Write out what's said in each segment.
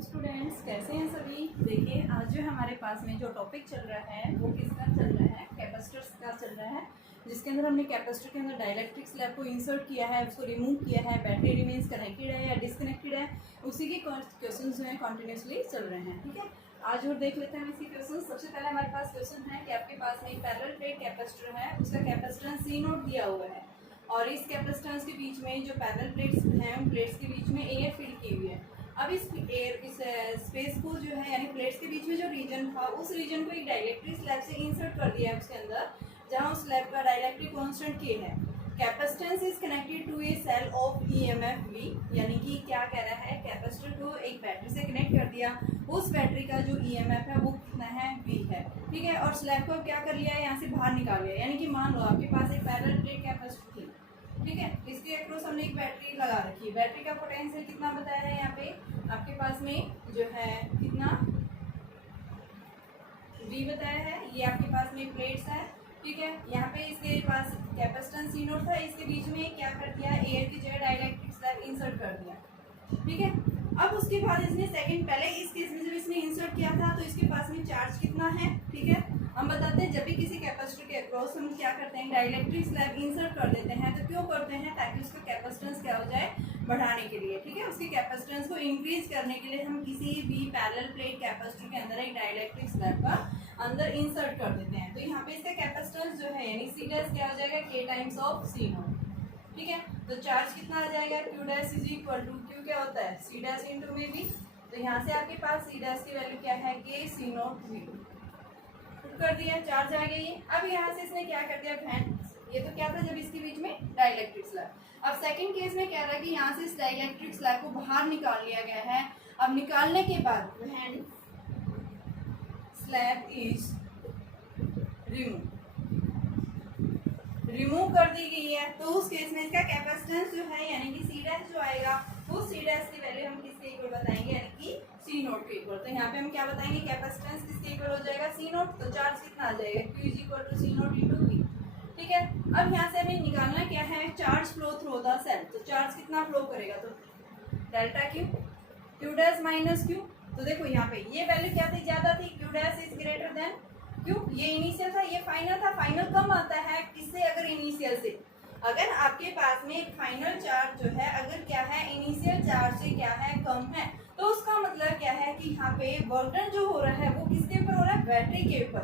Hello students, कैसे हैं सभी। देखिए, आज जो हमारे पास में जो टॉपिक चल रहा है वो किसका चल रहा है, कैपेसिटर्स का चल रहा है, जिसके अंदर हमने कैपेसिटर के अंदर डाइलेक्ट्रिक स्लैब को इंसर्ट किया है, उसको रिमूव किया है, बैटरी रिमेन्स कनेक्टेड है या डिसकनेक्टेड है, उसी के क्वेश्चन जो है कॉन्टिन्यूसली चल रहे हैं। ठीक है, आज और देख लेते हैं इसके क्वेश्चन। सबसे पहले हमारे पास क्वेश्चन है कि आपके पास में एक पैरेलल प्लेट कैपेसिटर है, उसका कैपेसिटेंस C0 दिया हुआ है और इस कैपेसिटेंस के बीच में जो पैरेलल प्लेट्स हैं उन प्लेट्स के बीच में एयर फील्ड की हुई है। अब इस स्पेस को जो है यानी प्लेट्स के बीच में जो रीजन था उस रीजन को एक डाइलेक्ट्रिक स्लैब से इंसर्ट कर दिया है उसके अंदर, जहां उस स्लैब का डाइलेक्ट्रिक कांस्टेंट K है। Capacitance is connected to a cell of EMF V, यानी कि क्या कह रहा है, कैपेसिटर को एक बैटरी से कनेक्ट कर दिया, उस बैटरी का जो EMF है वो कितना है, V है। ठीक है, और स्लैब को क्या कर लिया है, यहाँ से बाहर निकाल लिया। यानी कि मान लो आपके पास एक पैरेलल प्लेट कैपेसिटर थी, ठीक है, इसके अक्रॉस हमने एक बैटरी लगा रखी है। बैटरी का पोटेंशियल कितना बताया है यहाँ पे आपके पास में जो है कितना V बताया है। ये आपके पास में प्लेट्स है, ठीक है। यहाँ पे इसके पास कैपेसिटेंस C0 था, इसके बीच में क्या कर दिया, एयर की जगह डाइलेक्ट्रिक स्लैब इंसर्ट कर दिया। ठीक है, अब उसके बाद इसने सेकंड, पहले इस केस में जब इसने इंसर्ट किया था तो इसके पास में चार्ज कितना है। ठीक है, हम बताते हैं जब भी किसी कैपेसिटर के अक्रॉस हम क्या करते हैं, डाइलेक्ट्रिक स्लैब इंसर्ट कर देते हैं। तो क्यों करते हैं, ताकि उसका कैपेसिटेंस क्या हो जाए, बढ़ाने के लिए। ठीक है, उसके कैपेसिटेंस को इंक्रीज करने के लिए हम किसी भी पैरेलल प्लेट कैपेसिटर के अंदर एक डाइलेक्ट्रिक स्लैब का अंदर इंसर्ट कर देते हैं। तो यहाँ पे इसका कैपेसिटेंस जो है यानी C डैश क्या हो जाएगा, K टाइम्स ऑफ C0। ठीक है, तो चार्ज कितना आ जाएगा, Q dash is equal to, Q क्या होता है, C डैश इंटू में V। तो यहाँ से आपके पास C डैश की वैल्यू क्या है, K C0 V कर दिया, चार्ज आ गई। अब यहाँ से इसने क्या कर दिया, फैन, ये तो क्या था जब इसके बीच में डाइलेक्ट्रिक स्लैब। अब सेकंड केस में कह रहा है कि यहाँ से इस डाइलेक्ट्रिक स्लैब को बाहर निकाल लिया गया है। अब निकालने के बाद व्हेन स्लैब इज रिमूव कर दी गई है, तो उस केस में इसका कैपेसिटेंस जो है यानी कि C डैश जो आएगा वो C डैश की वैल्यू हम किसके इक्वल बताएंगे, यानी कि C0 के इक्वल। तो यहाँ पे हम क्या बताएंगे, कैपेसिटेंस किसके इक्वल हो जाएगा, C0। तो चार्ज कितना आ जाएगा, Q is equal to C0 into V। ठीक है, अब यहाँ से हमें निकालना क्या है, charge flow through the cell. तो चार्ज कितना फ्लो करेगा, तो delta Q dash minus Q। तो देखो यहाँ पे ये वैल्यू क्या थी, ज्यादा थी, Q dash is greater then Q। ये इनिशियल था, ये फाइनल था। फाइनल कम आता है किससे, अगर इनिशियल से, अगर आपके पास में फाइनल चार्ज जो है अगर क्या है, इनिशियल चार्ज से क्या है, कम है, तो उसका मतलब क्या है कि यहाँ पे वर्क डन जो हो रहा है वो किसके ऊपर हो रहा है, बैटरी के ऊपर।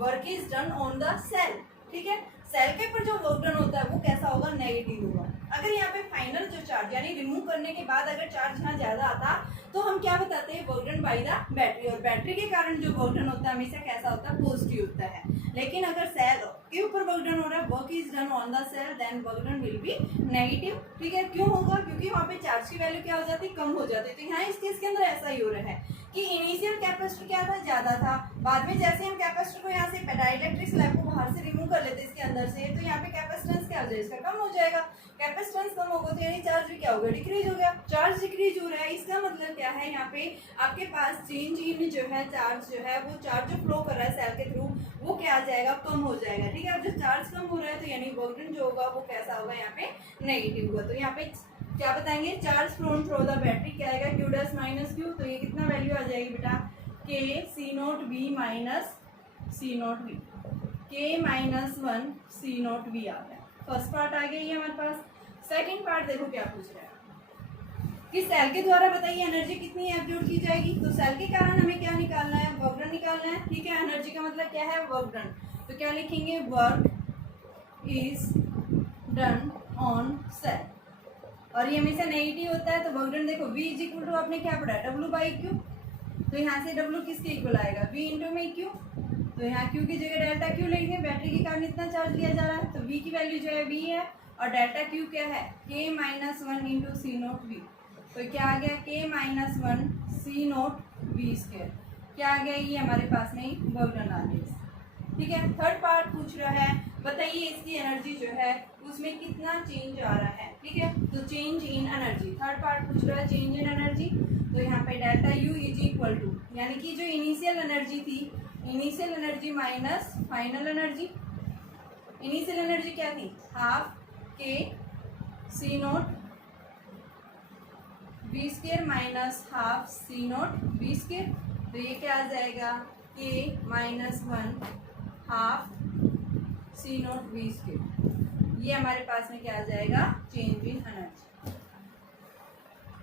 Work is done on the cell. ठीक है, सेल के ऊपर जो वर्क डन होता है वो कैसा होगा, नेगेटिव होगा। अगर यहाँ पे फाइनल जो चार्ज यानी रिमूव करने के बाद अगर चार्ज यहाँ ज्यादा आता तो हम क्या बताते हैं, work done by the battery. और बैटरी के कारण जो वर्क डन होता है हमेशा कैसा होता है, पॉजिटिव होता है। लेकिन अगर सेल के ऊपर वर्क डन हो रहा है, work is done on the cell, then work done will be negative. ठीक है, क्यों होगा, क्योंकि वहाँ पे चार्ज की वैल्यू क्या हो जाती है, कम हो जाती है। तो यहाँ इस केस के अंदर ऐसा ही हो रहा है कि इनिशियल कैपेसिटर क्या था, ज्यादा था, बाद में जैसे हम कैपेसिटर को यहाँ से डाइलेक्ट्रिक स्लैब को बाहर से रिमूव कर लेते हैं इसके अंदर से, तो यहाँ पे कैपेसिटेंस क्या हो जाएगा, इसका कम हो जाएगा। कैपेसिटेंस कम होगा तो यानी चार्ज भी क्या होगा, डिक्रीज हो गया। चार्ज डिक्रीज हो रहा है, इसका मतलब क्या है, यहाँ पे आपके पास चेंज इन जो है चार्ज जो है, वो चार्ज जो फ्लो कर रहा है सेल के थ्रू वो क्या आ जाएगा, कम हो जाएगा। ठीक है, अब जो चार्ज कम हो रहा है तो यानी वर्क डन जो होगा वो कैसा होगा, यहाँ पे नेगेटिव होगा। तो यहाँ पे क्या बताएंगे, charge phloem through the battery क्या आएगा, Q डैश माइनस Q। तो ये कितना वैल्यू आ जाएगी बेटा, K C0 V minus C0 V, K minus 1 C0 V आ गया। फर्स्ट पार्ट आ गया ये हमारे पास। सेकंड पार्ट देखो क्या पूछ रहा है कि सेल के द्वारा बताइए एनर्जी कितनी एब्जॉर्ब की जाएगी। तो सेल के कारण हमें क्या निकालना है, वर्क डन निकालना है। ठीक है, एनर्जी का मतलब क्या है, वर्क डन। तो क्या लिखेंगे, work is done on sale, और ये हमेशा नेगेटिव होता है। तो वर्क डन देखो V इज इक्वल टू आपने क्या पढ़ा, W बाई Q। तो यहाँ से W किसके इक्वल आएगा, V इंटू में Q। तो यहाँ Q की जगह डेल्टा Q लेंगे, बैटरी के कारण इतना चार्ज लिया जा रहा है। तो V की वैल्यू जो है V है और डेल्टा Q क्या है, K minus 1 into C0 V। तो क्या आ गया, K minus 1 C0 V square. क्या आ गया, ये हमारे पास में वर्क डन आ गया। ठीक है, थर्ड पार्ट पूछ रहा है बताइए इसकी एनर्जी जो है उसमें कितना चेंज आ रहा है। ठीक है, तो change in energy, third part पूछ रहा है चेंज इन एनर्जी। तो यहाँ पे delta U is equal to, यानी कि जो इनिशियल एनर्जी थी, initial energy minus final energy. Initial energy क्या थी, half K C0 v square minus half C naught v square, तो ये क्या आ जाएगा k minus 1 half C naught v square. ये हमारे पास में क्या आ जाएगा, चेंज इन एनर्जी।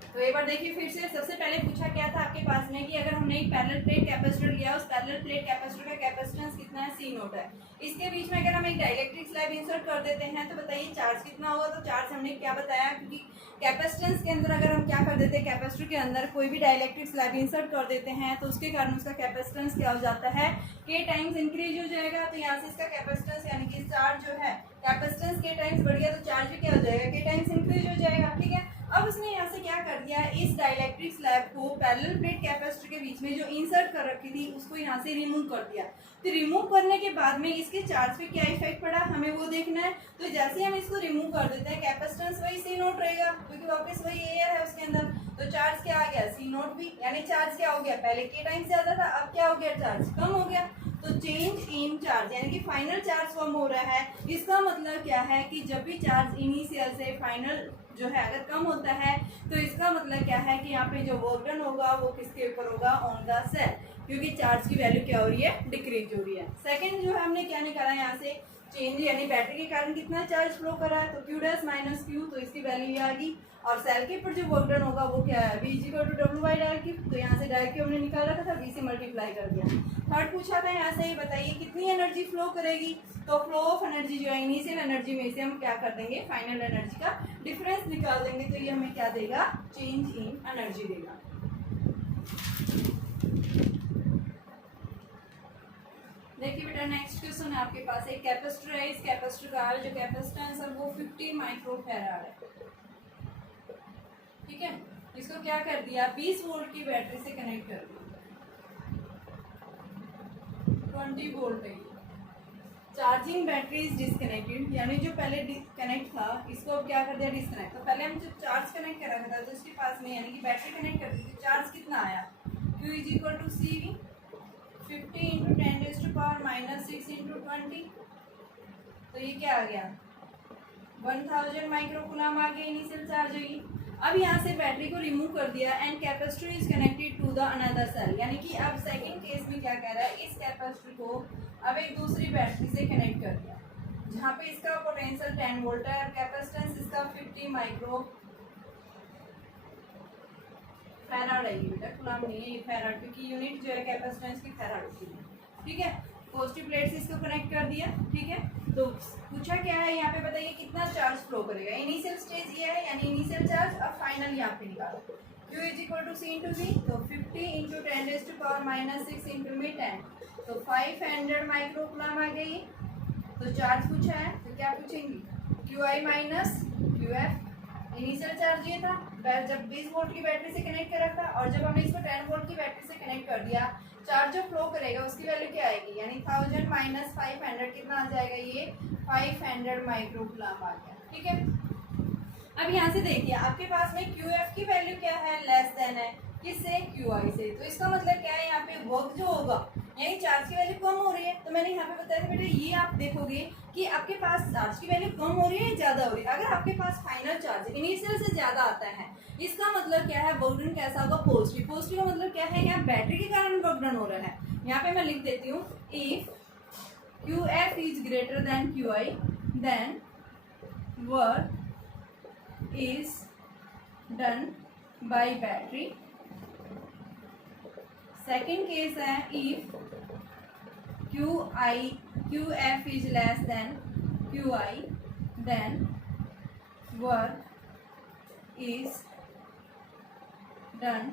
तो एक बार देखिए फिर से, सबसे पहले पूछा क्या था आपके पास में कि अगर हमने एक पैरेलल प्लेट कैपेसिटर लिया, उस पैरेलल प्लेट कैपेसिटर का कैपेसिटेंस कितना है, सी नोट है। इसके बीच में अगर हम एक डाइलेक्ट्रिक स्लैब इंसर्ट कर देते हैं तो बताइए चार्ज कितना होगा। तो चार्ज हमने क्या बताया, क्योंकि कैपेसिटेंस के अंदर अगर हम क्या कर देते हैं, कैपेसिटर के अंदर कोई भी डाइलेक्ट्रिक स्लैब इंसर्ट कर देते हैं तो उसके कारण उसका कैपेसिटेंस क्या हो जाता है, के टाइम्स इंक्रीज हो जाएगा। तो यहाँ से इसका कैपेसिटेंस यानी कि चार्ज जो है, कैपेसिटेंस के टाइम्स बढ़ गया तो चार्ज भी क्या हो जाएगा, के टाइम्स इंक्रीज हो जाएगा। ठीक है, अब उसने यहाँ से क्या कर दिया, इस डाइलेक्ट्रिक स्लैब को पैरेलल प्लेट कैपेसिटर के बीच में जो इंसर्ट कर रखी थी उसको यहाँ से रिमूव कर दिया। तो रिमूव करने के बाद में इसके चार्ज पे क्या इफेक्ट पड़ा, हमें वो देखना है। तो जैसे हम इसको रिमूव कर देते हैं, कैपेसिटेंस वही सी नोट रहेगा क्योंकि वापस वही एयर है उसके अंदर। तो चार्ज क्या आ गया, सी नोट भी, यानी चार्ज क्या हो गया, पहले के टाइम ज्यादा था, अब क्या हो गया, चार्ज कम हो गया। तो चेंज इन चार्ज यानी कि फाइनल चार्ज फॉर्म हो रहा है। इसका मतलब क्या है कि जब भी चार्ज इनिशियल से फाइनल जो है अगर कम होता है तो इसका मतलब क्या है कि यहाँ पे जो वर्क डन होगा वो किसके ऊपर होगा, ऑन द सेल, क्योंकि चार्ज की वैल्यू क्या हो रही है, डिक्रीज हो रही है। सेकंड जो है हमने क्या निकाला यहाँ से, चेंज यानी बैटरी के कारण कितना चार्ज फ्लो कर रहा है, तो क्यू डैश माइनस क्यू, तो इसकी वैल्यू ये आ गई। और सेल के ऊपर जो वर्क डन होगा वो क्या है, V equal to W by dial Q, तो यहाँ से डायल क्यू हमने निकाल रखा था, V से मल्टीप्लाई कर दिया। थर्ड पूछा था यहाँ से, बताइए कितनी एनर्जी फ्लो करेगी। तो फ्लो ऑफ एनर्जी जो है, इनिशियल एनर्जी में से हम क्या कर देंगे, फाइनल एनर्जी का डिफरेंस निकाल देंगे। तो ये हमें क्या देगा, चेंज इन एनर्जी देगा। देखिए बेटा नेक्स्ट क्वेश्चन है आपके पास, एक कैपेसिटर है, इस कैपेसिटर का जो कैपेसिटेंस है वो 50 माइक्रोफैराड है। ठीक है, इसको क्या कर दिया, 20 वोल्ट की बैटरी से कनेक्ट कर दिया, 20 वोल्ट है। चार्जिंग बैटरी इज डिस्कनेक्टेड, यानी जो पहले कनेक्ट था इसको अब क्या कर दिया, डिस्कनेक्ट। तो पहले हम जब चार्ज कनेक्ट कर रखा था तो इसके पास में यानी कि बैटरी कनेक्ट कर दी तो चार्ज कितना आया, Q is equal to C V 50 into 10 raise to power minus 6 into 20, तो ये क्या आ गया, 1000 माइक्रोकूलम आ गया इनिशियल चार्ज होगी। अब यहाँ से बैटरी को रिमूव कर दिया and capacitor is connected to the another cell, यानी कि अब सेकंड केस में क्या कह रहा है, इस कैपेसिटर को अब एक दूसरी बैटरी से कनेक्ट कर दिया जहाँ पे इसका पोटेंशियल 10 वोल्ट है और कैपेसिटेंस इसका 50 माइक्रो फैराड है। बेटा कूलम नहीं है ये, फैराड, क्योंकि यूनिट जो है कैपेसिटेंस की फैराड होती है। ठीक है, पॉजिटिव प्लेट से इसको कनेक्ट कर दिया। ठीक है, तो पूछा क्या है यहाँ पे, बताइए कितना चार्ज फ्लो करेगा। इनिशियल स्टेज ये है यानी इनिशियल चार्ज, अब फाइनल यहाँ पे निकालो। Q is equal to C into V, तो 50 into 10 raise to power minus 6 into में 10, तो 500 माइक्रोकूलम आ गई। तो चार्ज पूछा है तो क्या पूछेंगी, Q I minus Q F. Initial charge ये था जब 20 वोल्ट की बैटरी से कनेक्ट कर रखा, और जब हमने इसको 10 वोल्ट की बैटरी से कनेक्ट कर दिया, चार्ज जो फ्लो करेगा उसकी वैल्यू क्या आएगी, यानी 1000 माइनस 500 कितना आ जाएगा, ये 500 माइक्रोकूलम आ गया। ठीक है, अब यहाँ से देखिए आपके पास में क्यू एफ की वैल्यू क्या है, लेस देन है किससे, क्यू आई से। तो इसका मतलब क्या है, यहाँ पे वर्क जो होगा यानी चार्ज की वैल्यू कम हो रही है। तो मैंने यहाँ पे बताया था बेटा, ये आप देखोगे कि आपके पास चार्ज की वैल्यू कम हो रही है या ज्यादा हो रही है। अगर आपके पास फाइनल चार्ज इनिशियल से ज्यादा आता है, इसका मतलब क्या है, वर्क डन कैसा होगा, पॉजिटिव। पॉजिटिव का मतलब क्या है, यहाँ बैटरी के कारण वर्क डन हो रहा है। यहाँ पे मैं लिख देती हूँ, if Q F is greater than Q I then work is done by battery. Second case है, if QF is less than QI then work is done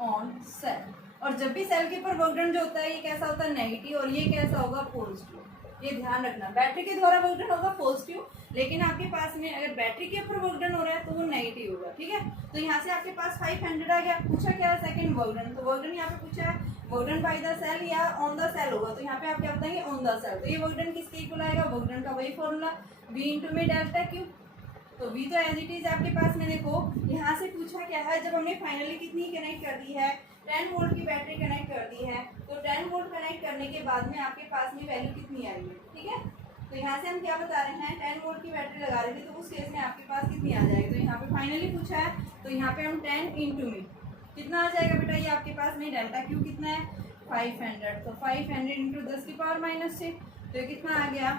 on cell। और जब भी सेल के ऊपर वर्क डन जो होता है ये कैसा होता है, नेगेटिव, और ये कैसा होगा, पॉजिटिव। ये ध्यान रखना, बैटरी के द्वारा वर्क डन होगा पॉजिटिव, लेकिन आपके पास में अगर बैटरी के ऊपर वर्क डन हो रहा है तो वो नेगेटिव होगा। ठीक है, तो यहाँ से आपके पास 500 आ गया। पूछा क्या है, सेकंड वर्क डन, तो वर्क डन यहाँ पे पूछा है work done by the cell या ऑन द सेल होगा, तो यहाँ पे आप क्या बताएंगे, ऑन द सेल। तो ये वर्क डन किसके इक्वल आएगा, वर्क डन का वही फॉर्मूला V इंटू में डेल्टा क्यू। तो V तो एज इट इज आपके पास में, देखो यहाँ से पूछा क्या है, जब हमने फाइनली कितनी कनेक्ट कर दी है, 10 वोल्ट की बैटरी कनेक्ट कर दी है, तो 10 वोल्ट कनेक्ट करने के बाद में आपके पास में वैल्यू कितनी आ रही है। ठीक है, तो यहाँ से हम क्या बता रहे हैं, 10 वोल्ट की बैटरी लगा रहे थे, तो उस केस में आपके पास कितनी आ जाएगी। तो यहाँ पे फाइनली पूछा है, तो यहाँ पे हम 10 इंटू में कितना आ जाएगा बेटा, ये आपके पास में डेल्टा क्यू कितना है 500, तो 500 इंटू 10 की पावर माइनस 6, तो ये कितना आ गया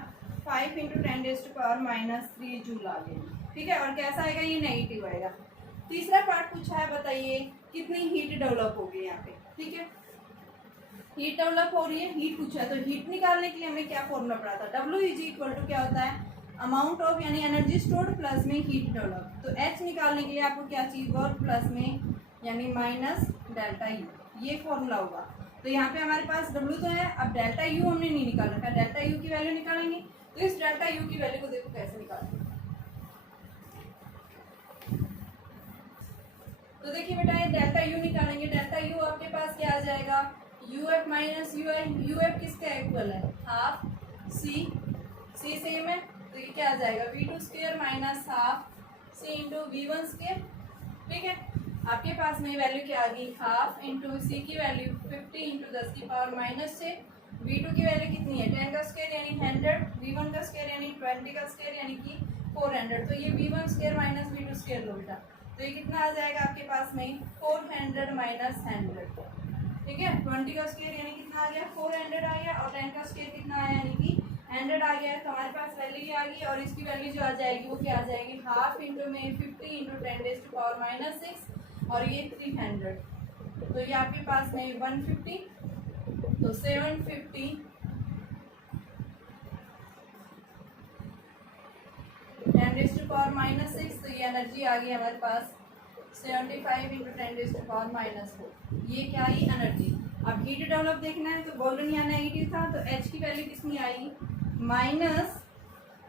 5 इंटू 10⁻³ जूल आ गया। ठीक है, और कैसा आएगा, ये नेगेटिव आएगा। तीसरा पार्ट पूछा है, बताइए कितनी हीट डेवलप होगी यहाँ पे। ठीक है, हीट डेवलप हो रही है, हीट पूछा है, तो हीट निकालने के लिए हमने क्या फॉर्मूला पढ़ा था, W इक्वल टू क्या होता है, अमाउंट ऑफ यानी एनर्जी स्टोर्ड प्लस में हीट डेवलप। तो H निकालने के लिए आपको क्या चाहिए, वर्क प्लस में यानी माइनस डेल्टा यू, ये फॉर्मूला होगा। तो यहाँ पे हमारे पास W तो है, अब डेल्टा यू हमने नहीं निकाल रखा, डेल्टा यू की वैल्यू निकालेंगे। तो इस डेल्टा यू की वैल्यू को देखो कैसे निकालेंगे। तो देखिए बेटा, ये डेल्टा यू निकालेंगे, डेल्टा यू आपके पास क्या आ जाएगा, UF माइनस UF किसका इक्वल है, हाफ C सेम है, तो ये क्या आ जाएगा V2² minus half C into V1²। ठीक है, आपके पास में वैल्यू क्या आ गई, हाफ इंटू C की वैल्यू 50 इंटू 10 की पावर माइनस 6, V2 की वैल्यू कितनी है 10 का स्क्वायर यानी 100, V1 का स्क्वायर यानी 20 का स्क्वायर यानी कि 400, तो ये V1² माइनस V2² लो बेटा, तो ये कितना आ जाएगा आपके पास में 400 माइनस 100। ठीक है, 20 का स्क्वायर यानी कितना आ गया 400 आ गया, और 10 का स्क्वायर कितना आया यानी कि 100 आ गया। तो हमारे पास वैल्यू आ गई, और इसकी वैल्यू जो आ जाएगी वो क्या आ जाएगी, हाफ इंटू में 50 इंटू 10⁻⁻6 और ये 300, तो ये आपके पास में 150, तो 750 10⁻⁻6, तो ये एनर्जी आ गई हमारे पास 75 इंटू 10⁻⁻4, ये क्या आई एनर्जी। अब हीट डेवलप देखना है, तो बोल्डन यहाँ नेगेटिव था, तो H की वैल्यू कितनी आई माइनस,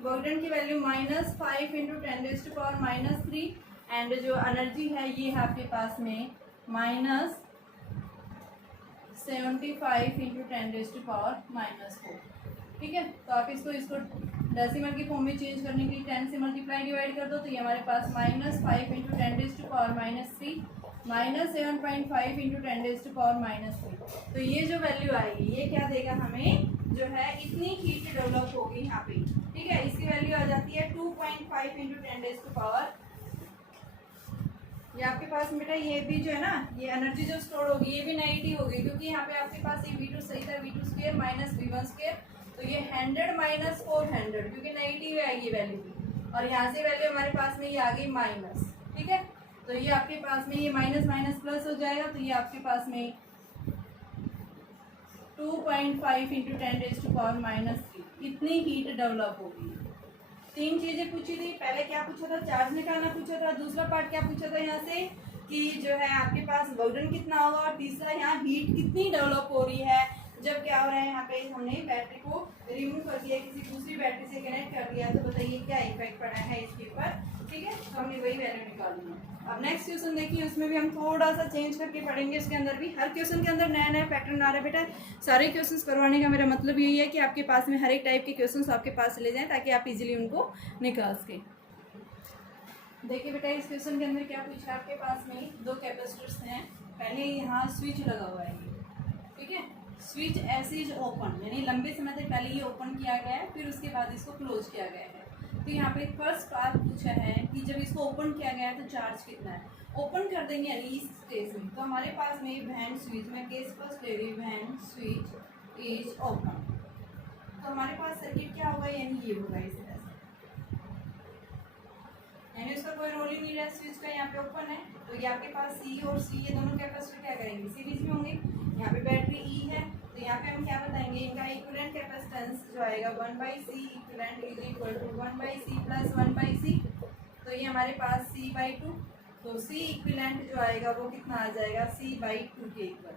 बोल्डन की वैल्यू -5 इंटू 10⁻⁻3, एंड जो एनर्जी है ये है आपके पास में -75 इंटू 10⁻⁻4। ठीक है, तो आप इसको डेसिमल की फॉर्म में चेंज करने के लिए 10 से मल्टीप्लाई डिवाइड कर दो, तो ये हमारे पास -5 इंटू 10⁻⁻3 -7.5 इंटू 10⁻⁻3। तो ये जो वैल्यू आएगी ये क्या देगा हमें, जो है इतनी हीट डेवलप होगी यहाँ पे। ठीक है, इसकी वैल्यू आ जाती है 2.5 इंटू 10⁻, ये आपके पास बेटा ये भी जो है ना, ये एनर्जी जो स्टोर होगी ये भी नेगेटिव होगी, क्योंकि यहाँ पे आपके पास ये V2 सही था, V2² माइनस V1², तो ये 100 माइनस 400, क्योंकि नेगेटिव है ये वैल्यू भी, और यहाँ से वैल्यू हमारे पास में ये आ गई माइनस। ठीक है, तो ये आपके पास में ये माइनस माइनस प्लस हो जाएगा, तो ये आपके पास में 2.5 इंटू 10⁻⁻3 इतनी हीट डेवलप होगी। 3 चीजें पूछी थी, पहले क्या पूछा था, चार्ज निकालना पूछा था, दूसरा पार्ट क्या पूछा था यहाँ से कि जो है आपके पास बोल्डन कितना होगा, और तीसरा यहाँ हीट कितनी डेवलप हो रही है जब क्या हो रहा है, यहाँ पे हमने बैटरी को रिमूव कर दिया, किसी दूसरी बैटरी से कनेक्ट कर दिया, तो बताइए क्या इफेक्ट पड़ा है इसके ऊपर। ठीक है, तो हमने वही वैल्यू निकालनी है। अब नेक्स्ट क्वेश्चन देखिए, उसमें भी हम थोड़ा सा चेंज करके पढ़ेंगे, उसके अंदर भी हर क्वेश्चन के अंदर नया नया पैटर्न आ रहा है बेटा। सारे क्वेश्चंस करवाने का मेरा मतलब यही है कि आपके पास में हर एक टाइप के क्वेश्चंस आपके पास ले जाएं, ताकि आप इजीली उनको निकाल सकें। देखिए बेटा, इस क्वेश्चन के अंदर क्या पूछा है, आपके पास में 2 कैपेसिटर्स हैं, पहले यहाँ स्विच लगा हुआ है। ठीक है, स्विच ऐसे इज ओपन, यानी लंबे समय से पहले ये ओपन किया गया है, फिर उसके बाद इसको क्लोज किया गया है। तो यहाँ पे फर्स्ट पार्ट पूछा है कि जब इसको ओपन किया गया है तो चार्ज कितना है, ओपन कर देंगे यानी इस केस में, तो हमारे पास में वैन स्विच में केस फर्स्ट ले रही, वैन स्विच इज ओपन, तो हमारे पास सर्किट क्या होगा, यानी ये होगा इस तरह से, यानी उसका कोई रोल ही नहीं रहा, स्विच का यहाँ पे ओपन है, तो ये आपके पास C और C ये दोनों कैपेसिटर क्या करेंगे, सीरीज में होंगे। यहाँ पे बैटरी E है, तो यहाँ पे हम क्या बताएंगे, इनका इक्विवेलेंट कैपेसिटेंस जो आएगा 1/C equivalent is equal to 1/C plus 1/C, तो ये हमारे पास C/2, तो C इक्विवेलेंट जो आएगा वो कितना आ जाएगा C/2 के इक्वल।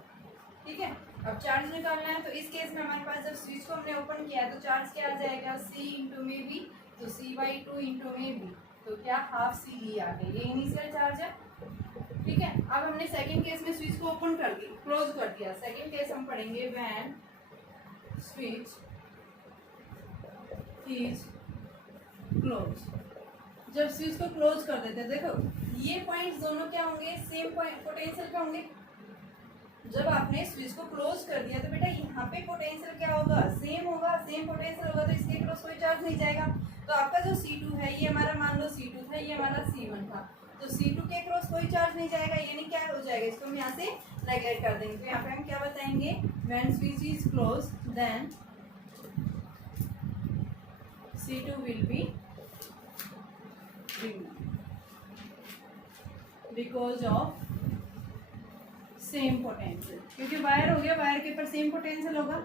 ठीक है, अब चार्ज निकालना है, तो इस केस में हमारे पास जब स्विच को हमने ओपन किया है तो चार्ज क्या आ जाएगा C इंटू में भी, तो C/2 इंटू में भी, तो क्या हाफ CE आ गई, ये इनिशियल चार्ज है। ठीक है, अब हमने सेकंड केस में स्विच को ओपन कर दी, क्लोज कर दिया, सेकंड केस हम पढ़ेंगे व्हेन स्विच इज क्लोज। जब स्विच को क्लोज कर देते हैं, देखो ये पॉइंट्स दोनों क्या होंगे, सेम पॉइंट पोटेंशियल पे होंगे, जब आपने स्विच को क्लोज कर दिया तो बेटा यहाँ पे पोटेंशियल क्या होगा, सेम होगा, सेम पोटेंशियल होगा, तो इसके क्रॉस कोई चार्ज नहीं जाएगा। तो आपका जो C2 है ये हमारा मान लो C2 था, ये हमारा C1 था, तो C2 के क्रॉस कोई चार्ज नहीं जाएगा, यानी क्या हो जाएगा, इसको हम यहाँ से नेगलेक्ट कर देंगे। तो यहाँ पे हम क्या बताएंगे, when switch is close then C2 will be because of same potential, क्योंकि वायर हो गया, वायर के ऊपर सेम पोटेंशियल होगा,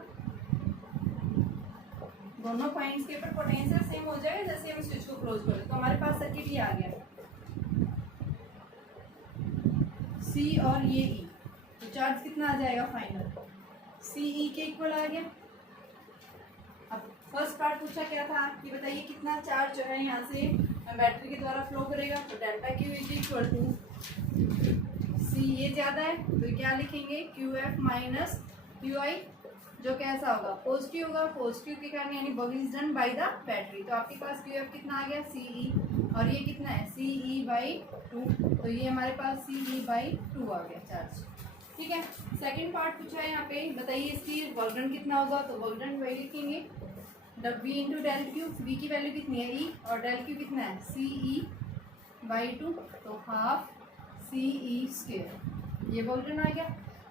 दोनों पॉइंट्स के ऊपर पोटेंशियल सेम हो जाएगा जैसे हम स्विच को क्लोज करें। तो हमारे पास सर्किट ये आ गया, C और ये E, तो चार्ज कितना आ जाएगा फाइनल, CE के इक्वल आ गया। अब फर्स्ट पार्ट पूछा क्या था कि बताइए कितना चार्ज जो है यहाँ से बैटरी के द्वारा फ्लो करेगा, तो delta Q is equal to C, ये ज़्यादा है तो क्या लिखेंगे, QF माइनस QI, जो कैसा होगा, पॉजिटिव होगा, पॉजिटिव के कारण यानी work is done by the battery. तो आपके पास QF कितना आ गया, CE, और ये कितना है CE/2, तो ये हमारे पास CE/2 आ गया चार्ज। ठीक है, सेकंड पार्ट पूछा है यहाँ पे, बताइए इसकी वर्क डन कितना होगा, तो वर्क डन वही लिखेंगे W into del Q, V की वैल्यू कितनी है E, और डेल क्यू कितना है CE/2, तो हाफ CE², ये वर्क डन आ गया।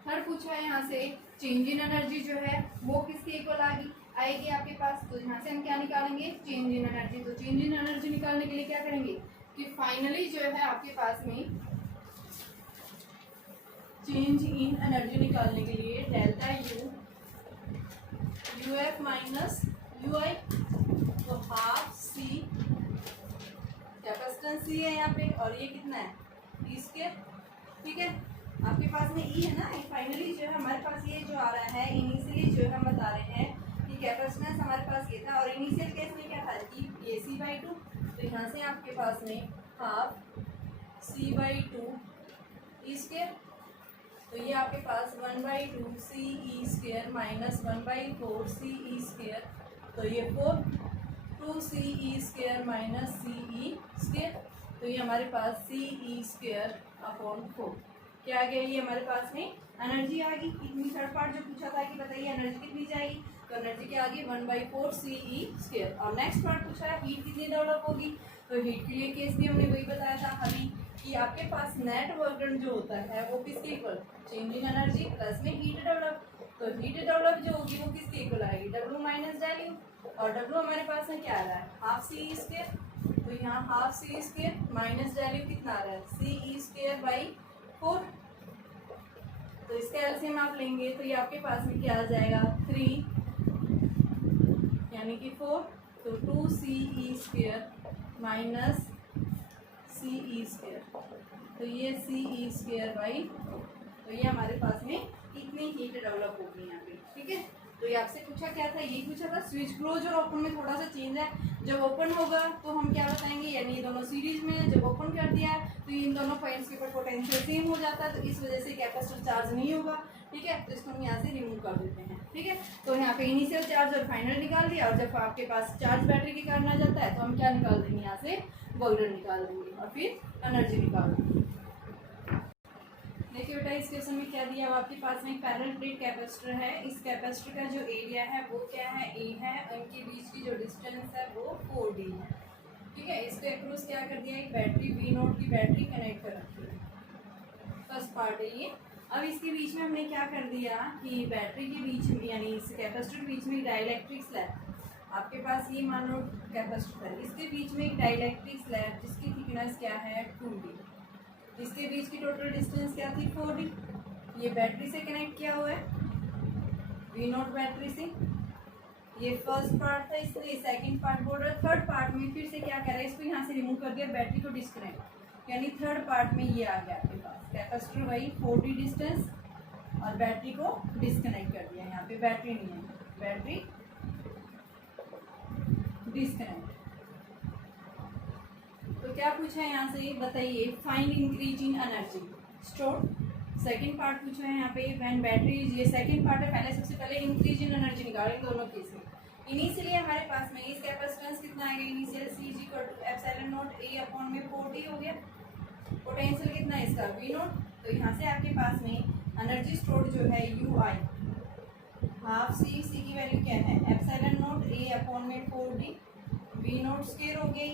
थर्ड पूछा है यहाँ से चेंज इन एनर्जी जो है वो किसके इक्वल आएगी आपके पास, तो यहाँ से हम क्या निकालेंगे, चेंज इन एनर्जी। तो चेंज इन एनर्जी निकालने के लिए क्या करेंगे कि फाइनली जो है आपके पास में चेंज इन एनर्जी निकालने के लिए delta U UF minus UI, तो हाफ C, कैपेसिटेंस C है यहाँ पे, और ये कितना है E²। ठीक है, आपके पास में E है ना, फाइनली जो है हमारे पास ये जो आ रहा है, इनिशियली जो हम बता रहे हैं कि कैपेसिटेंस हमारे पास ये था, और इनिशियल केस में क्या था कि ये C/2, तो यहाँ से आपके पास में हाफ C/2 E², तो ये आपके पास 1/2 CE² माइनस 1/4 CE², तो ये 2 CE² माइनस CE², तो ये हमारे पास CE²/4 क्या आ गया, ये हमारे पास में एनर्जी आ गई। इतनी थर्ड पार्ट जो पूछा था कि बताइए एनर्जी कितनी जाएगी, तो एनर्जी क्या आ गई 1/4 CE²। और नेक्स्ट पार्ट पूछा है हीट कितनी डेवलप होगी, तो हीट के लिए केस भी हमने वही बताया था अभी कि आपके पास नेट वर्क डन जो होता है वो किसके equal, change in energy plus में हीट डेवलप। तो हीट डेवलप जो होगी वो किसके इक्वल आएगी, W माइनस डेल U, और W हमारे पास में क्या आ रहा है हाफ CE², तो यहाँ half CE² minus del U कितना आ रहा है CE²/4, तो इसका एलसीएम आप लेंगे तो ये आपके पास में क्या आ जाएगा 3 यानी कि 4, तो 2 CE² माइनस CE², तो ये CE²/4, तो ये हमारे पास में इतनी हीट डेवलप होगी यहाँ पे। ठीक है, तो ये आपसे पूछा क्या था, यही पूछा था स्विच क्लोज और ओपन में थोड़ा सा चेंज है। जब ओपन होगा तो हम क्या बताएंगे, यानी ये दोनों सीरीज में, जब ओपन कर दिया तो इन दोनों पॉइंट्स के ऊपर पोटेंशियल सेम हो जाता है, तो इस वजह से कैपेसिटर चार्ज नहीं होगा। ठीक है, तो इसको हम यहाँ से रिमूव कर देते हैं। ठीक है, तो यहाँ पे इनिशियल चार्ज और फाइनल निकाल दिया, और जब आपके पास चार्ज बैटरी के कारण आ जाता है तो हम क्या निकाल देंगे, यहाँ से वर्क डन निकाल देंगे और फिर एनर्जी निकाल देंगे। देखिए बेटा इस क्वेश्चन में क्या दिया, आपके पास में एक पैरेलल प्लेट कैपेसिटर है। इस कैपेसिटर का जो एरिया है वो क्या है, A है, इनके बीच की जो डिस्टेंस है वो 4D है। ठीक है, इसके अक्रॉस क्या कर दिया, एक बैटरी V0 की बैटरी कनेक्ट कर रखी है। फर्स्ट पार्ट है ये। अब इसके बीच में हमने क्या कर दिया कि बैटरी के बीच में यानी इस कैपेसिटर के बीच में एक डाइलेक्ट्रिक स्लैब, आपके पास ये मान लो कैपेसिटर है, इसके बीच में एक डाइलेक्ट्रिक स्लैब जिसकी थिकनेस क्या है 2D, इसके बीच की टोटल डिस्टेंस क्या थी 4D। ये बैटरी से कनेक्ट किया हुआ है V0 बैटरी से। ये फर्स्ट पार्ट था, इसलिए सेकंड पार्ट बोल रहा है। थर्ड पार्ट में फिर से क्या कर रहा है, इसको यहाँ से रिमूव कर दिया, बैटरी को डिस्कनेक्ट, यानी थर्ड पार्ट में ये आ गया आपके पास कैपेसिटर वही 4D डिस्टेंस और बैटरी को डिस्कनेक्ट कर दिया। यहाँ पे बैटरी नहीं है, बैटरी डिस्कनेक्ट। तो क्या पूछा है यहाँ से, बताइए find increase in energy store. Second part पूछा है यहाँ पे व्हेन बैटरी, ये सेकंड पार्ट है। पहले सबसे पहले इंक्रीज इन एनर्जी निकालेंगे दोनों केस में। इनिशियली हमारे पास में इस कैपेसिटेंस कितना आएगा, इनिशियल C/ε0 A/4D हो गया। पोटेंशियल कितना है इसका V0, तो यहाँ से आपके पास में एनर्जी स्टोर्ड जो है यू आई हाफ सी, सी की वैल्यू क्या है एप्सिलॉन नॉट ए अपॉन में 4d वी नॉट स्क्वायर हो गई।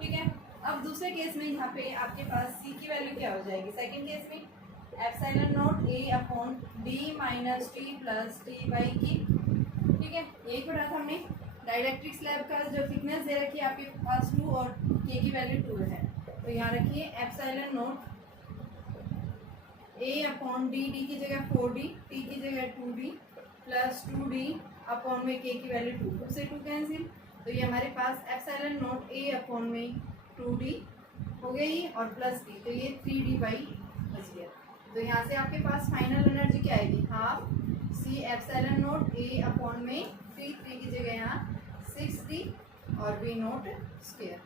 ठीक है, अब दूसरे केस में यहाँ पे आपके पास सी की वैल्यू क्या हो जाएगी, सेकंड केस में epsilon naught A upon D minus T plus T by की। ठीक है, यही पढ़ा था हमने। डाइलेक्ट्रिक स्लैब का जो थिकनेस दे रखी है आपके पास 2 और के की वैल्यू 2 है, तो यहाँ रखिए epsilon naught A upon D, D की जगह 4d, टी की जगह 2d प्लस 2d अपॉन में के की वैल्यू 2, 2 से 2 कैंसिल, तो ये हमारे पास एप्सिलॉन नॉट ए अपॉन में 2d हो गई और प्लस डी, तो ये 3d बाई बच गया। तो यहाँ से आपके पास फाइनल एनर्जी क्या आएगी half C epsilon naught A upon में 3 की जगह यहाँ 6d और वी नॉट स्क्वायर,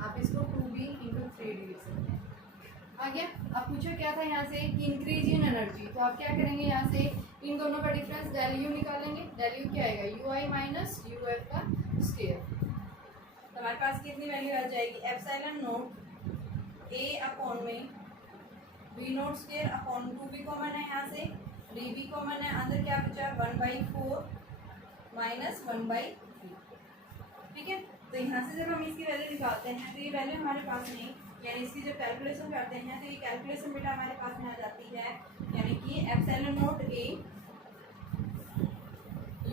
आप इसको 2b इंटू 3d लिख सकते हैं। आ गया। अब पूछो क्या था यहाँ से कि इंक्रीज इन एनर्जी, तो आप क्या करेंगे यहाँ से इन दोनों का डिफरेंस डेल यू निकालेंगे, डेल यू क्या आएगा U I minus U F का स्क्वायर, तो हमारे पास कितनी वैल्यू आ जाएगी एप्सिलॉन नॉट ए अपॉन में V naught square upon 2b common है यहाँ से, डी बी कॉमन है, अंदर क्या बचा 1/4 माइनस 1/3। ठीक है, तो यहाँ से जब हम इसकी वैल्यू निकालते हैं तो ये वैल्यू हमारे पास नहीं, यानी इसकी जब कैलकुलेशन करते हैं तो ये कैलकुलेशन बेटा हमारे पास में आ जाती है, यानी कि epsilon naught A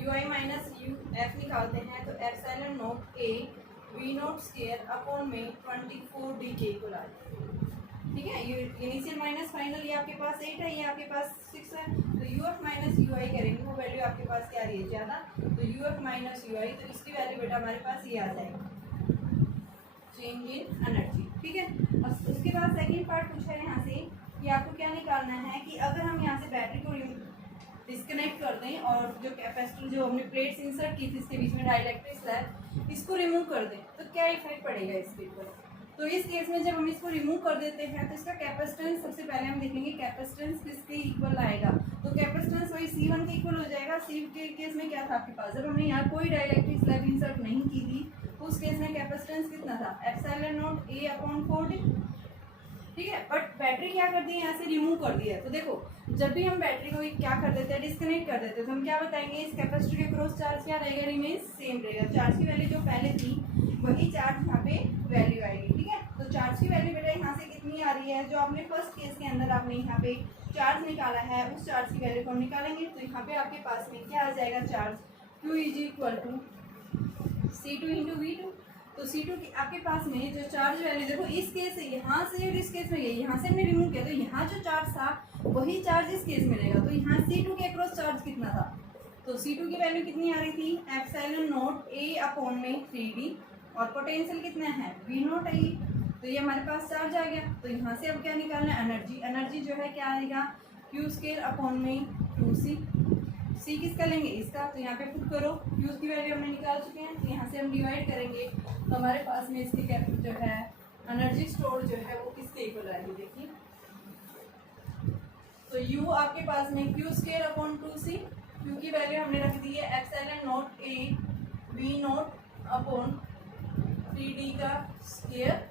you I minus U F निकालते हैं तो epsilon naught A V naught square upon में 24d के इक्वल आ जाएगा। ठीक है, इनिशियल माइनस फाइनल, ये आपके पास 8 है, ये आपके पास 6 है, तो यू एफ माइनस यू आई करेंगे, वो वैल्यू आपके पास क्या आ रही है ज़्यादा, तो यू एफ माइनस यू आई, तो इसकी वैल्यू बेटा हमारे पास ये आ जाएगी चेंज इन एनर्जी। ठीक है, और उसके बाद सेकंड पार्ट पूछा है यहाँ से कि आपको क्या निकालना है कि अगर हम यहाँ से बैटरी को डिस्कनेक्ट कर दें और जो कैपेसिटर जो हमने प्लेट्स इंसर्ट की थी इसके बीच में डाइलेक्ट्रिक स्लैब, इसको रिमूव कर दें तो क्या इफेक्ट पड़ेगा इसके ऊपर। तो इस केस में जब हम इसको रिमूव कर देते हैं तो इसका कैपेसिटेंस सबसे पहले हम देखेंगे कैपेसिटेंस किसके इक्वल आएगा, तो कैपेसिटेंस वही C1 के इक्वल हो जाएगा। C के केस में क्या था आपके पास, जब हमने यहाँ कोई डाइलेक्ट्रिक स्लैब इंसर्ट नहीं की थी उस केस में कैपेसिटेंस कितना था epsilon naught A upon 4d। ठीक है, बट बैटरी क्या कर दी है यहाँ से रिमूव कर दिया है, तो देखो जब भी हम बैटरी को क्या कर देते हैं डिस्कनेक्ट कर देते हैं तो हम क्या बताएंगे इस कैपेसिटर के क्रॉस चार्ज क्या रहेगा रिमेन्स सेम रहेगा, चार्ज की वैल्यू जो पहले थी वही चार्ज यहाँ पे वैल्यू आएगी। ठीक है, तो चार्ज की वैल्यू बेटा यहाँ से कितनी आ रही है, जो आपने फर्स्ट केस के अंदर आपने यहाँ पे चार्ज निकाला है उस चार्ज की वैल्यू को हम निकालेंगे, तो यहाँ पे आपके पास में क्या आ जाएगा charge Q is equal to C2 into V2। तो C2 की आपके पास में जो चार्ज वैल्यू देखो इस केस से यहाँ से और इस केस में ये यहाँ से हमने रिमूव किया तो यहाँ जो चार्ज था वही चार्ज इस केस में रहेगा, तो यहाँ C2 के अक्रॉस चार्ज कितना था, तो C2 की वैल्यू कितनी आ रही थी एप्सिलॉन नॉट ए अपॉन में 3d और पोटेंशियल कितना है V नॉट है, तो ये हमारे पास चार्ज आ गया। तो यहाँ से अब क्या निकालना है एनर्जी, एनर्जी जो है क्या आएगा Q स्क्वायर अपॉन में 2c, C किसका लेंगे इसका, तो यहाँ पे पुट करो Q की वैल्यू हमने निकाल चुके हैं, तो यहाँ से हम डिवाइड करेंगे तो हमारे पास में इसकी कैपिटल जो है एनर्जी स्टोर जो है वो किसके इक्वल आएगी देखिए, तो U आपके पास में Q square upon 2c, Q की वैल्यू हमने रख दी है epsilon naught A V not upon 3d का स्क्वायर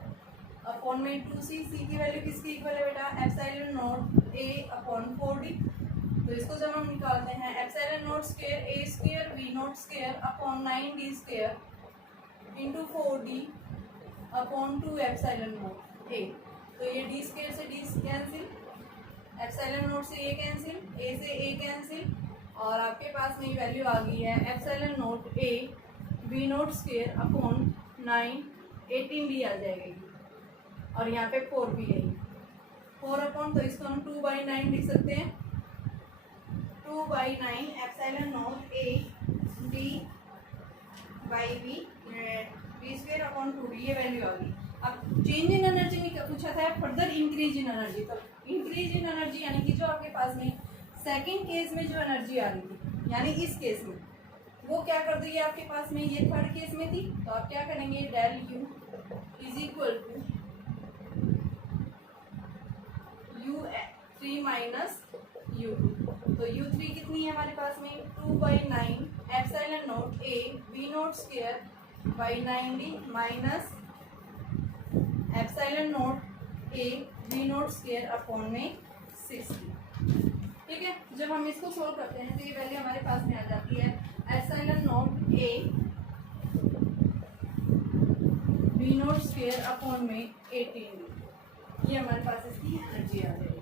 अपॉन में 2c, C की वैल्यू किसके इक्वल है बेटा epsilon naught a upon 4d, तो इसको जब हम निकालते हैं epsilon not square a square V naught square upon 9d square into 4d upon 2 epsilon naught a, तो ये d स्क्वायर से d कैंसिल, एप्सिलॉन नॉट से a कैंसिल, a से a कैंसिल, और आपके पास में वैल्यू आ गई है epsilon naught a V naught square upon 9 18d आ जाएगी, और यहाँ पे 4 भी है 4 अपॉन, तो इसको हम 2/9 लिख सकते हैं, 2/9 epsilon naught a d by v square upon 2d, ये वैल्यू आ गई। अब चेंज इन एनर्जी में पूछा था फर्दर इंक्रीज इन एनर्जी, तो इंक्रीज इन एनर्जी यानी कि जो आपके पास में सेकंड केस में जो एनर्जी आ रही थी यानी इस केस में वो क्या कर दी आपके पास में ये थर्ड केस में थी, तो आप क्या करेंगे del U is equal to u3 minus u2, तो u3 कितनी है हमारे पास में 2/9 epsilon naught a v naught square by 9d minus epsilon naught a v naught square upon में 60। ठीक है, जब हम इसको सोल्व करते हैं तो ये वैल्यू हमारे पास में आ जाती है epsilon naught A B naught square upon में 18। ये हमारे पास इसकी एनर्जी आ जाएगी।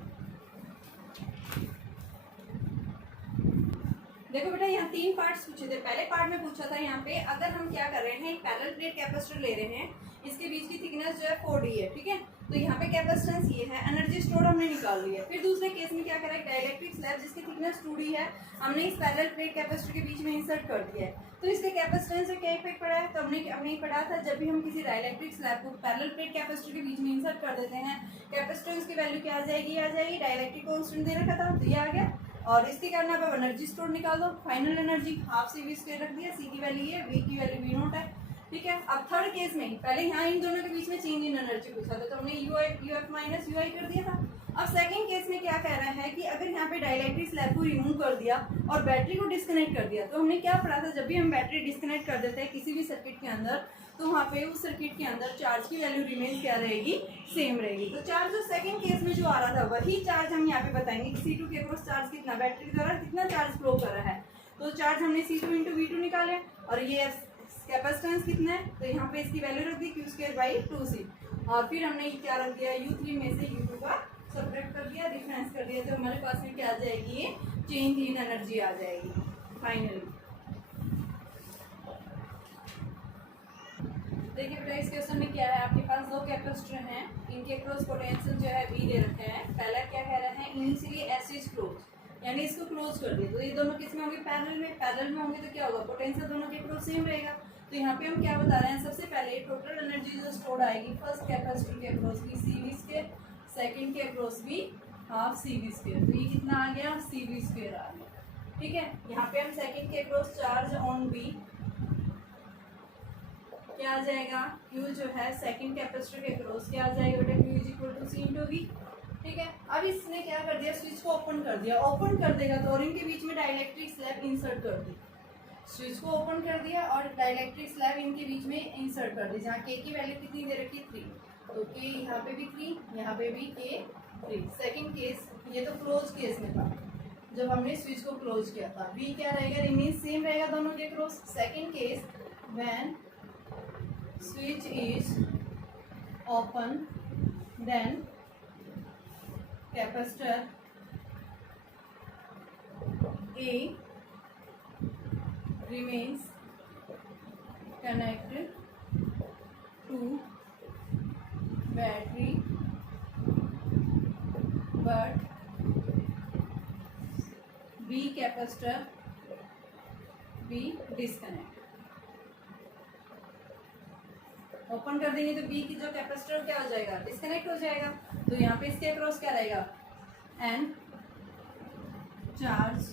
देखो बेटा, यहाँ 3 पार्ट्स पूछे थे। पहले पार्ट में पूछा था यहाँ पे अगर हम क्या कर रहे हैं, एक पैरेलल प्लेट कैपेसिटर ले रहे हैं, इसके बीच की थिकनेस जो है 4d है। ठीक है, तो यहाँ पे कैपेसिटेंस ये है, एनर्जी स्टोर हमने निकाल ली है। फिर दूसरे केस में क्या करा, एक डाइलेक्ट्रिक स्लैब जिसकी थिकनेस 2d है, हमने इस पैरेलल प्लेट कैपेसिटर के बीच में इंसर्ट कर दिया है। तो इसके कैपेसिटेंस से क्या इफेक्ट पड़ा है, तो हमने पढ़ा था जब भी हम किसी डाइलेक्ट्रिक स्लैब को पैरेलल प्लेट कैपेसिटर के बीच में इंसर्ट कर देते हैं, कैपेसिटेंस की वैल्यू क्या आ जाएगी, डाइलेक्ट्रिक कांस्टेंट दे रखा था तो ये आ गया। और इसके कारण आप एनर्जी स्टोर निकाल दो, final energy half C V square रख दिया, सी की वैल्यू ये, वी की वैल्यू वी नॉट है। ठीक है, अब थर्ड केस में पहले यहाँ इन दोनों के बीच में चेंज इन एनर्जी पूछा था तो हमने यू एफ माइनस यू आई कर दिया था। अब सेकंड केस में क्या कह रहा है कि अगर यहाँ पे डाइलेक्ट्रिक स्लैब को रिमूव कर दिया और बैटरी को डिस्कनेक्ट कर दिया, तो हमने क्या पढ़ा था, जब भी हम बैटरी डिस्कनेक्ट कर देते हैं किसी भी सर्किट के अंदर, तो वहाँ पे उस सर्किट के अंदर चार्ज की वैल्यू रिमेन क्या रहेगी, सेम रहेगी। तो चार्ज जो सेकंड केस में जो आ रहा था वही चार्ज हम यहाँ पे बताएंगे कि C2 के अक्रॉस चार्ज कितना, बैटरी द्वारा कितना चार्ज फ्लो कर रहा है। तो चार्ज हमने C2 इंटू V2 निकाले और ये कैपेसिटेंस कितना है, तो यहाँ पे इसकी वैल्यू रख दी Q2/2C और फिर हमने क्या रख दिया, U3 में से U2 का सब्ट्रैक्ट कर दिया, डिफरेंस कर दिया, तो हमारे पास में क्या आ जाएगी, ये चेंज इन एनर्जी आ जाएगी फाइनली। देखिए बेटा, इस क्वेश्चन में क्या है, आपके पास दो कैपेसिटर हैं, इनके क्रॉस पोटेंशियल जो है V दे रखे हैं। पहला क्या कह रहे हैं, इनिशियली एस इज क्लोज, यानी इसको क्लोज कर दिया, तो ये दोनों किस में होंगे, पैरेलल में होंगे, तो क्या होगा, पोटेंशियल दोनों के क्रॉस सेम रहेगा। तो यहाँ पे हम क्या बता रहे हैं, सबसे पहले टोटल एनर्जी जो स्टोर आएगी फर्स्ट कैपेसिटर के अक्रॉस भी CV स्क्वायर, सेकंड के अक्रॉस भी हाफ CV स्क्वायर, तो ये कितना आ गया, CV स्क्वायर आ गया। ठीक है, यहाँ पे हम सेकंड के अक्रॉस चार्ज ऑन B क्या आ जाएगा, Q जो है सेकंड कैपेसिटर के अक्रॉस क्या आ जाएगा बेटा, Q is equal to C into V। ठीक है, अब इसने क्या कर दिया, स्विच को ओपन कर दिया, ओपन कर देगा तो और इनके बीच में डाइलेक्ट्रिक स्लैब इंसर्ट कर दी, स्विच को ओपन कर दिया और डाइलेक्ट्रिक स्लैब इनके बीच में इंसर्ट कर दी, जहाँ K की वैल्यू कितनी दे रखी है 3, तो K यहाँ पे भी 3, यहाँ पे भी K 3। सेकंड केस, ये तो क्लोज केस में था जब हमने स्विच को क्लोज किया था, V क्या रहेगा, रिमेन सेम रहेगा दोनों के cross. Second case, when switch is open then capacitor A remains connected to battery but B capacitor be disconnect। Open कर देंगे तो B की जो कैपेसिटर क्या हो जाएगा, डिस्कनेक्ट हो जाएगा। तो यहाँ पे इसके अक्रॉस क्या रहेगा, and charge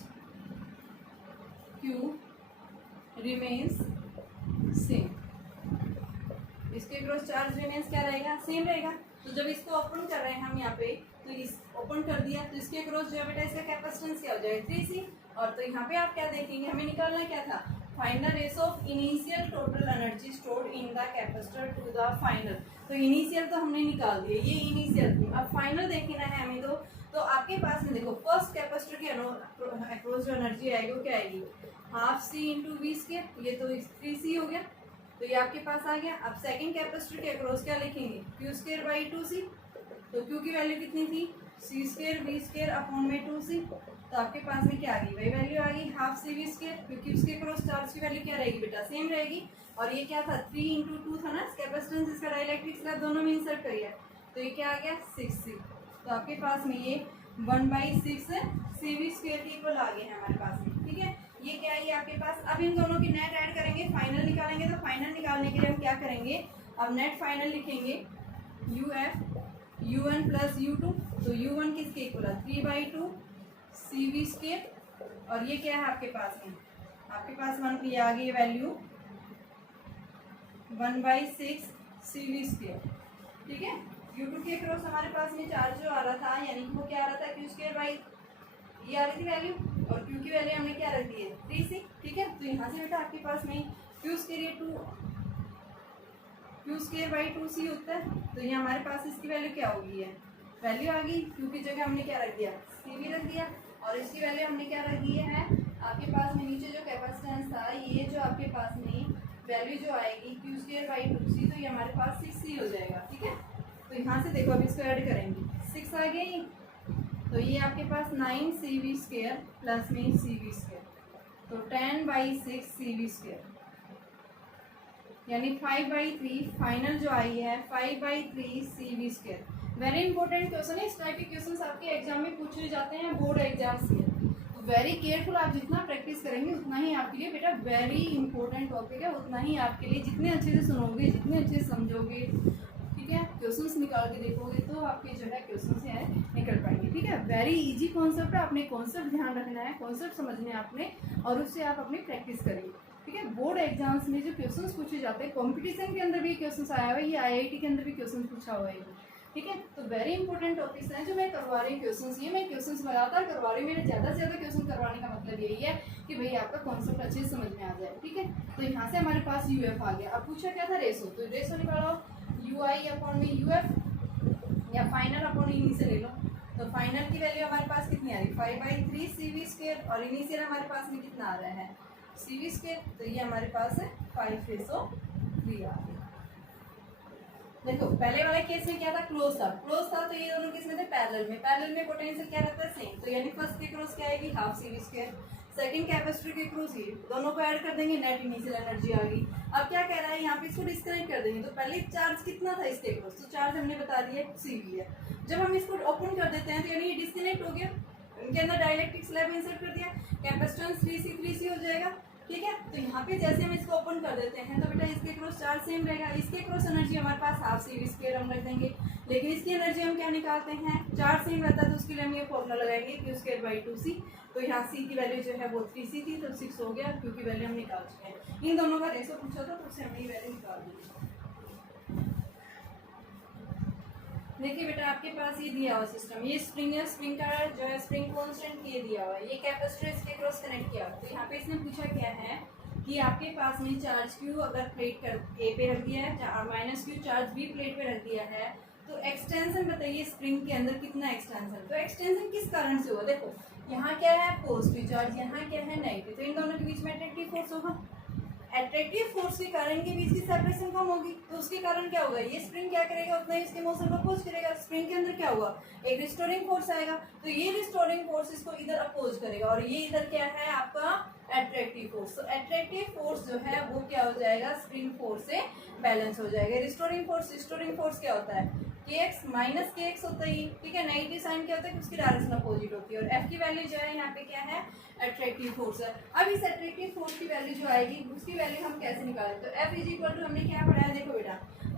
Q remains same, इसके अक्रॉस चार्ज रिमेन्स क्या रहेगा, सेम रहेगा। तो जब इसको ओपन कर रहे हैं हम यहाँ पे, तो इस ओपन कर दिया तो इसके अक्रॉस जो है बेटा इसका कैपेसिटेंस क्या हो जाएगा, 3C। और तो यहाँ पे आप क्या देखेंगे, हमें निकालना क्या था, find the ratio of initial total energy stored in the capacitor to the final. तो इनिशियल तो हमने निकाल दिया, ये इनिशियल थी, अब फाइनल देखना है हमें। तो आपके पास में देखो फर्स्ट कैपेसिटर के अक्रॉस जो एनर्जी आएगी वो क्या आएगी, half C into V square, ये तो 3C हो गया, तो ये आपके पास आ गया। अब सेकंड कैपेसिटर के अक्रॉस क्या लिखेंगे, Q2/2C, तो Q की वैल्यू कितनी थी, C² V स्क्वायर अपॉन में 2C, तो आपके पास में क्या आ गई, वही वैल्यू आ गई हाफ CV स्क्वायर, क्योंकि उसके क्रॉस चार्ज की वैल्यू क्या रहेगी बेटा, सेम रहेगी। और ये क्या था, 3 इंटू 2 था ना कैपेसिटेंस, इसका डाइलेक्ट्रिक स्लैब दोनों में इंसर्ट करिए, तो ये क्या आ गया 6C। तो आपके पास में ये 1/6 CV स्क्वायर के इक्वल आ गए हैं हमारे पास में। ठीक है, ये क्या है, ये आपके पास। अब इन दोनों की नेट ऐड करेंगे, फाइनल निकालेंगे, तो फाइनल निकालने के लिए हम क्या करेंगे, अब नेट फाइनल लिखेंगे UF UN प्लस U2, तो U1 किसके इक्वल है, 3/2 CV स्क्वायर, और ये क्या है आपके पास में, आपके पास 1 ये आ गई वैल्यू 1/6 CV स्क्वायर। ठीक है, U2 के क्रॉस हमारे पास में चार्ज जो आ रहा था, यानी कि वो क्या आ रहा था, Q² ये आ रही थी वैल्यू, और Q की वैल्यू हमने क्या रख दी है 3C। ठीक है, तो यहाँ से बेटा आपके पास में Q² 2C होता है, तो ये हमारे पास इसकी वैल्यू क्या होगी है वैल्यू आ गई, क्यू की जगह हमने क्या रख दिया, सी वी रख दिया, और इसकी वैल्यू हमने क्या रख दी है, आपके पास में नीचे जो कैपेसिटेंस था, ये जो आपके पास में वैल्यू जो आएगी क्यू स्क्वायर बाई 2c, तो ये हमारे पास 6c हो जाएगा। ठीक है, तो यहाँ से देखो अब इसको ऐड करेंगे, 6 आ गया ये, तो ये आपके पास 9cv² प्लस में cv², तो 10/6 cv², यानी 5/3 फाइनल जो आई है 5/3 cv²। वेरी इंपॉर्टेंट क्वेश्चन है, इस टाइप के क्वेश्चन आपके एग्जाम में पूछे जाते हैं बोर्ड एग्जाम्स में, तो वेरी केयरफुल, आप जितना प्रैक्टिस करेंगे उतना ही आपके लिए बेटा वेरी इंपॉर्टेंट टॉपिक है, उतना ही आपके लिए जितने अच्छे से सुनोगे, जितने अच्छे से समझोगे, ठीक है, क्वेश्चंस निकाल के देखोगे तो आपके जो है क्वेश्चन से है निकल पाएंगे। ठीक है, वेरी इजी कॉन्सेप्ट है, आपने कॉन्सेप्ट ध्यान रखना है, कॉन्सेप्ट समझने हैं आपने, और उससे आप अपनी प्रैक्टिस करेंगे। ठीक है, बोर्ड एग्जाम्स में जो क्वेश्चंस पूछे जाते हैं, कंपटीशन के अंदर भी क्वेश्चंस आया हुआ है, ये IIT के अंदर भी क्वेश्चन पूछा हुआ है। ठीक है, तो वेरी इंपॉर्टेंट टॉपिक्स हैं जो मैं करवा रही हूँ क्वेश्चंस, ये मैं क्वेश्चंस लगातार करवा रही हूँ, मेरे ज़्यादा से ज़्यादा क्वेश्चन करवाने का मतलब यही है कि भाई आपका कॉन्सेप्ट अच्छे से समझ में आ जाए। ठीक है, तो यहाँ से हमारे पास UF आ गया, अब पूछा क्या था रेशो, तो रेशो निकालो UI अपॉन में UF या फाइनल अपॉन इनिशियल ले लो, तो फाइनल की वैल्यू हमारे पास कितनी आ रही है 5/3 cv², और इनिशियल हमारे पास में कितना आ रहा है cv², तो ये हमारे पास है 5/3 आ रही है। देखो पहले वाले केस में क्या था, क्लोज था, तो ये दोनों केस में थे पैरेलल में पोटेंशियल क्या रहता है सेम, तो यानी फर्स्ट के क्रॉस क्या आएगी हाफ cv², सेकंड कैपेसिटर के क्रॉस ये दोनों को ऐड कर देंगे, नेट इनिशियल एनर्जी आ गई। अब क्या कह रहा है यहाँ पे, इसको डिस्कनेक्ट कर देंगे, तो पहले चार्ज कितना था इसके क्रॉस, तो चार्ज हमने बता दिया cv है, जब हम इसको ओपन कर देते हैं तो यानी ये डिस्कनेक्ट हो गया, इनके अंदर डाइलेक्ट्रिक स्लैब इंसर्ट कर दिया, कैपेसिटेंस 3c हो जाएगा। ठीक है, तो यहाँ पे जैसे हम इसको ओपन कर देते हैं तो बेटा इसके क्रॉस चार्ज सेम रहेगा, इसके क्रॉस एनर्जी हमारे पास हाफ cv² हम रख देंगे, लेकिन इसकी एनर्जी हम क्या निकालते हैं, चार्ज सेम रहता है तो उसके लिए हम ये फॉर्मूला लगाएंगे q²/2c, तो यहाँ c की वैल्यू जो है वो 3c थी, तो 6 हो गया, q की वैल्यू हम निकाल चुके हैं। इन दोनों का रेशो पूछा था तो उससे हमने ये वैल्यू निकाल दी। देखिए बेटा आपके पास ये दिया हुआ सिस्टम, ये स्प्रिंग है, स्प्रिंग का जो है स्प्रिंग कांस्टेंट ये दिया हुआ है, ये कैपेसिटर इसके क्रॉस कनेक्ट किया, तो यहाँ पे इसने पूछा क्या है कि आपके पास में चार्ज Q अगर प्लेट कर A पे रख दिया है और -Q चार्ज B प्लेट पे रख दिया है, तो एक्सटेंशन बताइए स्प्रिंग के अंदर कितना एक्सटेंशन, तो एक्सटेंशन किस कारण से हुआ, देखो यहाँ क्या है पॉजिटिव चार्ज, यहाँ क्या है नेगेटिव, तो इन दोनों के बीच में अट्रैक्टिव फोर्स होगा, अट्रैक्टिव फोर्स के कारण के बीच की सेपरेशन कम होगी, तो उसके कारण क्या होगा, ये स्प्रिंग क्या करेगा उतना ही इसके मोशन को अपोज करेगा, स्प्रिंग के अंदर क्या होगा एक रिस्टोरिंग फोर्स आएगा, तो ये रिस्टोरिंग फोर्स इसको इधर अपोज करेगा, और ये इधर क्या है आपका अट्रैक्टिव फोर्स, तो अट्रैक्टिव फोर्स जो है वो क्या हो जाएगा स्प्रिंग फोर्स से बैलेंस हो जाएगा। रिस्टोरिंग फोर्स क्या होता है kx माइनस kx होता है, ठीक है, नेगेटिव साइन क्या होता है कि उसकी डायरेक्शन अपोजिट होती है, और f की वैल्यू जो है यहाँ पे क्या है अट्रैक्टिव फोर्स है। अब इस अट्रैक्टिव फोर्स की वैल्यू जो आएगी उसकी वैल्यू हम कैसे निकालें, तो f इज इक्वल टू हमने क्या पढ़ा है, देखो बेटा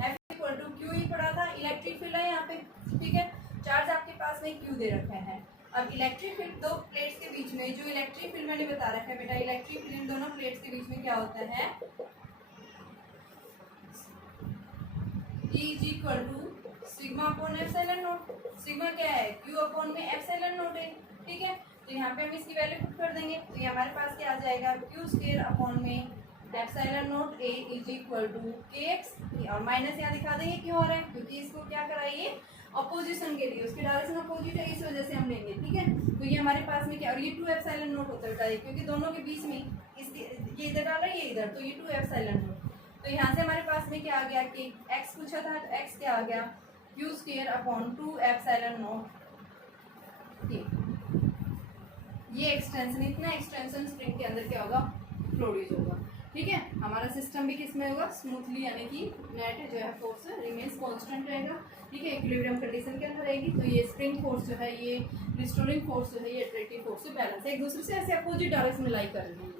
f इक्वल टू क्यू ही पढ़ा था, इलेक्ट्रिक फील्ड है यहाँ पे, ठीक है, चार्ज आपके पास में क्यू दे रखे हैं। अब इलेक्ट्रिक फील्ड दो प्लेट्स के बीच में, जो इलेक्ट्रिक फील्ड मैंने बता रखा है बेटा, इलेक्ट्रिक फील्ड दोनों प्लेट्स के बीच में क्या होता है E is equal to sigma upon epsilon naught, sigma क्या है Q अपॉन में एप्सिलॉन नॉट है, ठीक है, तो यहाँ पे हम इसकी वैल्यू पुट कर देंगे, तो ये हमारे पास क्या आ जाएगा Q² अपॉन में epsilon naught A is equal to kx, और माइनस यहाँ दिखा देंगे क्यों हो रहा है, क्योंकि इसको क्या कराइए अपोजिशन के लिए, उसकी डायरेक्शन अपोजिट है, इस वजह से हम लेंगे, ठीक है, तो ये हमारे पास में क्या, और ये 2 एप्सिलॉन नॉट होता है क्योंकि दोनों के बीच में इसके ये इधर डाल रहा है ये इधर, तो ये 2 एप्सिलॉन नॉट, तो यहाँ से हमारे पास में क्या आ गया कि x पूछा था, तो x क्या आ गया Q² अपॉन 2 एप्सिलॉन नॉट, ये एक्सटेंशन, इतना एक्सटेंशन स्प्रिंग के अंदर क्या होगा प्रोड्यूस होगा, ठीक है, हमारा सिस्टम भी किस में होगा स्मूथली, यानी कि नेट जो है फोर्स रिमेन्स कांस्टेंट रहेगा, ठीक है, इक्विलिब्रियम कंडीशन के अंदर रहेगी, तो ये स्प्रिंग फोर्स जो है, ये रिस्टोरिंग फोर्स जो है, ये अट्रैक्टिव फोर्स से बैलेंस है, एक दूसरे से ऐसे अपोजिट डायरेक्शन में लाई कर रही है।